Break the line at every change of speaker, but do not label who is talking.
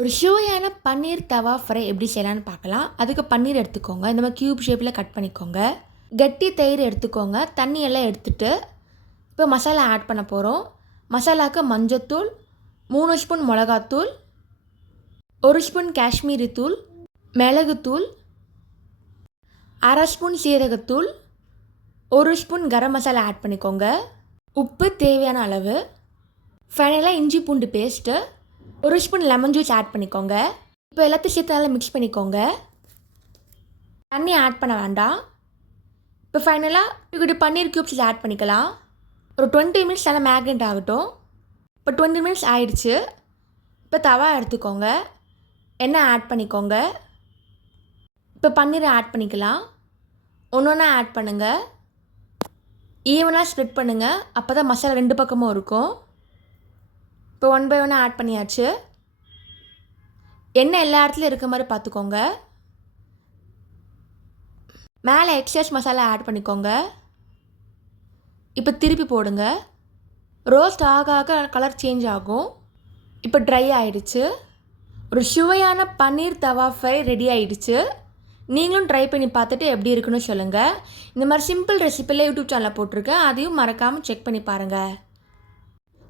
ஒரு சுவையான பன்னீர் தவா ஃப்ரை எப்படி செய்யலான்னு பார்க்கலாம். அதுக்கு பன்னீர் எடுத்துக்கோங்க. இந்த மாதிரி க்யூப் ஷேப்பில் கட் பண்ணிக்கோங்க. கட்டி தயிர் எடுத்துக்கோங்க. தண்ணி எல்லாம் எடுத்துட்டு இப்போ மசாலா ஆட் பண்ண போகிறோம் மசாலாவுக்கு மஞ்சத்தூள் மூணு ஸ்பூன் மிளகாத்தூள் ஒரு ஸ்பூன் காஷ்மீரி தூள் மிளகுத்தூள் அரை ஸ்பூன் சீரகத்தூள் ஒரு ஸ்பூன் கரம் மசாலா ஆட் பண்ணிக்கோங்க. உப்பு தேவையான அளவு. ஃபைனலாக இஞ்சி பூண்டு பேஸ்ட்டு ஒரு ஸ்பூன் லெமன் ஜூஸ் ஆட் பண்ணிக்கோங்க. இப்போ எல்லாத்தையும் சேர்த்து நல்லா மிக்ஸ் பண்ணிக்கோங்க. தண்ணி ஆட் பண்ண வேண்டாம். இப்போ ஃபைனலாக இதுக்கிட்ட பன்னீர் க்யூப்ஸ் ஆட் பண்ணிக்கலாம். ஒரு டுவெண்ட்டி மினிட்ஸ் நல்லா மேக்னெட் ஆகட்டும். இப்போ டுவெண்ட்டி மினிட்ஸ் ஆயிடுச்சு. இப்போ தவா எடுத்துக்கோங்க. எண்ணெய் ஆட் பண்ணிக்கோங்க. இப்போ பன்னீரை ஆட் பண்ணிக்கலாம். ஒன்று ஒன்றா ஆட் பண்ணுங்கள் ஈவனாக ஸ்ப்ரெட் பண்ணுங்கள் அப்போ தான் மசாலா ரெண்டு பக்கமும் இருக்கும். இப்போ ஒன் பை ஒன்று ஆட் பண்ணியாச்சு. எண்ணெய் எல்லா இடத்துலையும் இருக்க மாதிரி பார்த்துக்கோங்க. மேலே எக்ஸஸ் மசாலா ஆட் பண்ணிக்கோங்க. இப்போ திருப்பி போடுங்க. ரோஸ்ட் ஆக ஆக கலர் சேஞ்ச் ஆகும். இப்போ ட்ரை ஆயிடுச்சு. ஒரு சுவையான பன்னீர் தவா ஃப்ரை ரெடி ஆயிடுச்சு. நீங்களும் ட்ரை பண்ணி பார்த்துட்டு எப்படி இருக்குன்னு சொல்லுங்கள் இந்த மாதிரி சிம்பிள் ரெசிபியில் யூடியூப் சேனலில் போட்டிருக்கேன். அதையும் மறக்காமல் செக் பண்ணி பாருங்கள்